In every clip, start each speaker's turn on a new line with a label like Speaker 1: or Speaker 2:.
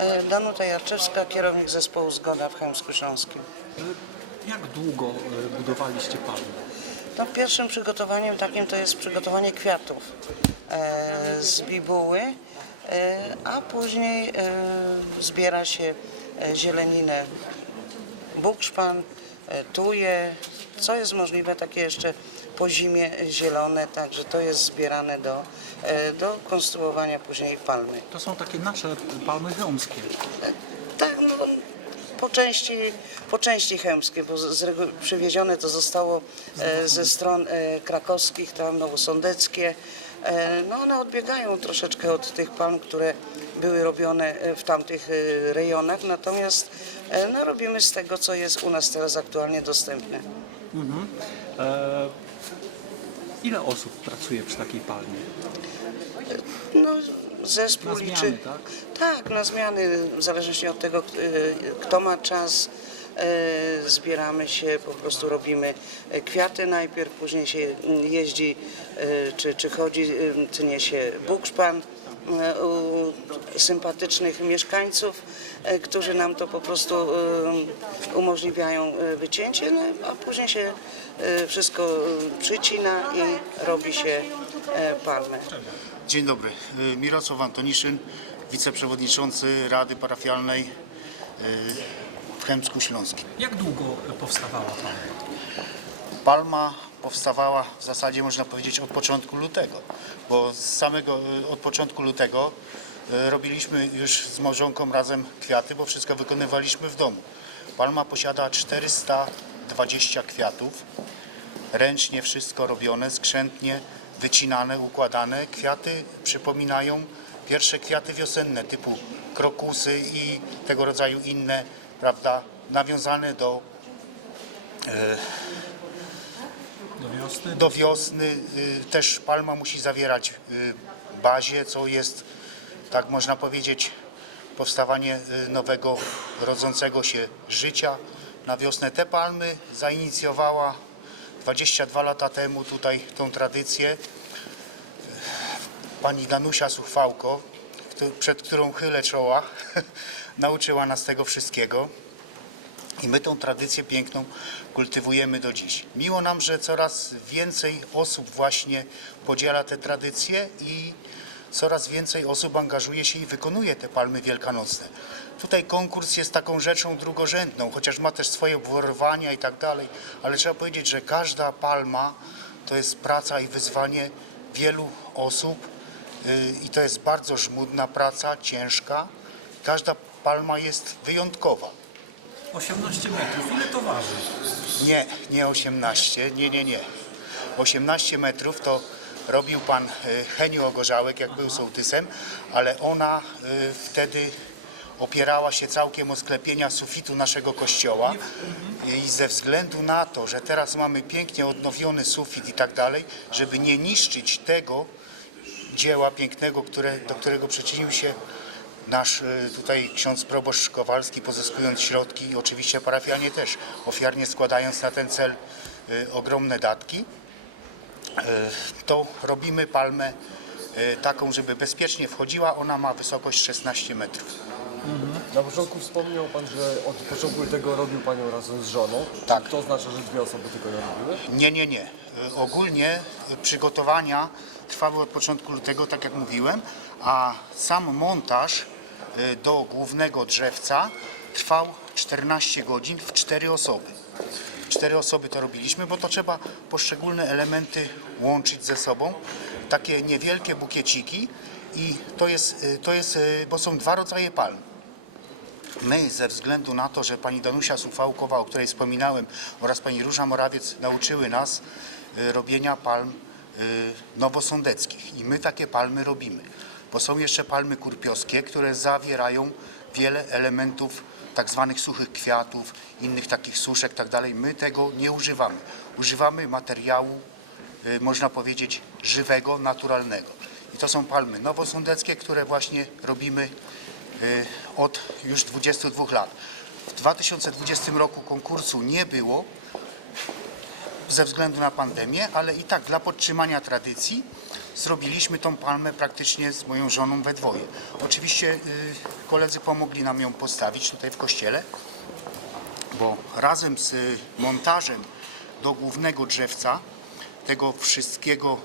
Speaker 1: E, Danuta Jarczewska, kierownik zespołu Zgoda w Chełmsku Śląskim.
Speaker 2: Jak długo e, budowaliście palmy?
Speaker 1: No, pierwszym przygotowaniem takim to jest przygotowanie kwiatów e, z bibuły, a później zbiera się zieleninę bukszpan, tuje, co jest możliwe takie jeszcze po zimie zielone, także to jest zbierane do, e, do konstruowania później palmy.
Speaker 2: To są takie nasze palmy chełmskie.
Speaker 1: Tak, no, po części, po części chełmskie, bo z, z przywiezione to zostało e, ze stron e, krakowskich, tam nowosądeckie. E, no one odbiegają troszeczkę od tych palm, które były robione e, w tamtych e, rejonach, natomiast e, no, robimy z tego, co jest u nas teraz aktualnie dostępne.
Speaker 2: E, ile osób pracuje przy takiej palmie?
Speaker 1: No, zespół
Speaker 2: Na zmiany,
Speaker 1: liczy.
Speaker 2: tak?
Speaker 1: Tak, na zmiany, w zależności od tego, kto ma czas. Zbieramy się, po prostu robimy kwiaty najpierw, później się mm, jeździ, czy, czy chodzi, e, cynie się bukszpan u sympatycznych mieszkańców, e, którzy nam to po prostu e, umożliwiają e, wycięcie, no, a później się e, wszystko e, przycina i robi się e, palmę.
Speaker 3: Dzień dobry. Mirosław Antoniszyn, wiceprzewodniczący Rady Parafialnej w Chemsku Śląskim.
Speaker 2: Jak długo powstawała palma?
Speaker 3: Palma powstawała w zasadzie można powiedzieć od początku lutego, bo z samego od początku lutego y, robiliśmy już z małżonką razem kwiaty, bo wszystko wykonywaliśmy w domu. Palma posiada 420 kwiatów, ręcznie wszystko robione, skrzętnie wycinane, układane. Kwiaty przypominają pierwsze kwiaty wiosenne typu krokusy i tego rodzaju inne, prawda, nawiązane do
Speaker 2: Do wiosny?
Speaker 3: do wiosny y, też palma musi zawierać y, bazie, co jest, tak można powiedzieć, powstawanie y, nowego, rodzącego się życia na wiosnę. Te palmy zainicjowała 22 lata temu tutaj tą tradycję pani Danusia Suchwałko, przed którą chylę czoła, nauczyła nas tego wszystkiego. I my tą tradycję piękną kultywujemy do dziś. Miło nam, że coraz więcej osób właśnie podziela te tradycje i coraz więcej osób angażuje się i wykonuje te palmy wielkanocne. Tutaj konkurs jest taką rzeczą drugorzędną, chociaż ma też swoje obwarowania i tak dalej, ale trzeba powiedzieć, że każda palma to jest praca i wyzwanie wielu osób yy, i to jest bardzo żmudna praca, ciężka. Każda palma jest wyjątkowa.
Speaker 2: 18 metrów. Ile to waży?
Speaker 3: Nie, nie 18, nie, nie, nie. 18 metrów to robił pan y, Heniu Ogorzałek, jak był sołtysem, ale ona y, wtedy opierała się całkiem o sklepienia sufitu naszego kościoła i ze względu na to, że teraz mamy pięknie odnowiony sufit i tak dalej, żeby nie niszczyć tego dzieła pięknego, które, do którego przyczynił się nasz y, tutaj ksiądz proboszcz Kowalski, pozyskując środki i oczywiście parafianie też, ofiarnie składając na ten cel y, ogromne datki, y, to robimy palmę taką, żeby bezpiecznie wchodziła. Ona ma wysokość 16 metrów.
Speaker 4: Na początku wspomniał Pan, że od początku tego robił Pan ją razem z żoną.
Speaker 3: Tak.
Speaker 4: To oznacza, że dwie osoby tylko ją robiły?
Speaker 3: Nie, nie, nie. Y, Ogólnie przygotowania trwały od początku lutego, tak jak mówiłem, a sam montaż y, do głównego drzewca trwał 14 godzin w cztery osoby. Cztery osoby to robiliśmy, bo to trzeba poszczególne elementy łączyć ze sobą. Takie niewielkie bukieciki i to jest, y, to jest y, bo są dwa rodzaje palm. My ze względu na to, że pani Danusia Sufałkowa, o której wspominałem, oraz pani Róża Morawiec nauczyły nas y, robienia palm nowosądeckich. I my takie palmy robimy. Bo są jeszcze palmy kurpiowskie, które zawierają wiele elementów tak zwanych suchych kwiatów, innych takich suszek, tak dalej. My tego nie używamy. Używamy materiału, można powiedzieć, żywego, naturalnego. I to są palmy nowosądeckie, które właśnie robimy y, od już 22 lat. W 2020 roku konkursu nie było ze względu na pandemię, ale i tak dla podtrzymania tradycji zrobiliśmy tą palmę praktycznie z moją żoną we dwoje. Oczywiście y, koledzy pomogli nam ją postawić tutaj w kościele, bo razem z montażem do głównego drzewca tego wszystkiego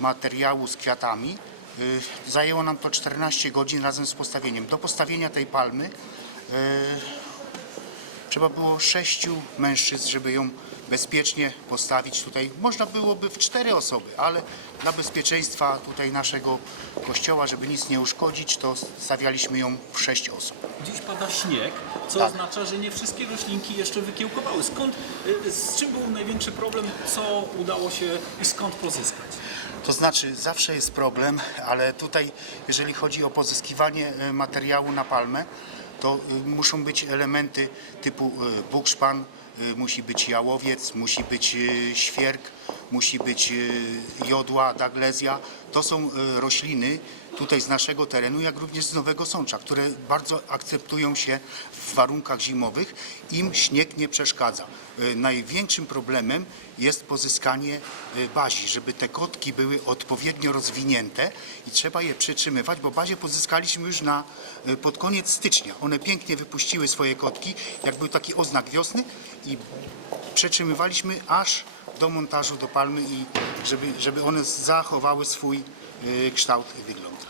Speaker 3: materiału z kwiatami y, zajęło nam to 14 godzin razem z postawieniem. Do postawienia tej palmy y, trzeba było sześciu mężczyzn, żeby ją bezpiecznie postawić tutaj. Można byłoby w cztery osoby, ale dla bezpieczeństwa tutaj naszego kościoła, żeby nic nie uszkodzić, to stawialiśmy ją w sześć osób.
Speaker 2: Dziś pada śnieg, co
Speaker 3: Tak.
Speaker 2: oznacza, że nie wszystkie roślinki jeszcze wykiełkowały. Skąd, y, z czym był największy problem, co udało się i skąd pozyskać?
Speaker 3: To znaczy zawsze jest problem, ale tutaj jeżeli chodzi o pozyskiwanie e, materiału na palmę, to y, muszą być elementy typu y, bukszpan, musi być jałowiec, musi być świerk, musi być y, jodła, daglezja. To są y, rośliny tutaj z naszego terenu, jak również z Nowego Sącza, które bardzo akceptują się w warunkach zimowych. Im śnieg nie przeszkadza. Y, Największym problemem jest pozyskanie bazi, żeby te kotki były odpowiednio rozwinięte i trzeba je przytrzymywać, bo bazie pozyskaliśmy już na, pod koniec stycznia. One pięknie wypuściły swoje kotki, jak był taki oznak wiosny i przetrzymywaliśmy aż do montażu do palmy i żeby, żeby one zachowały swój y, kształt i wygląd.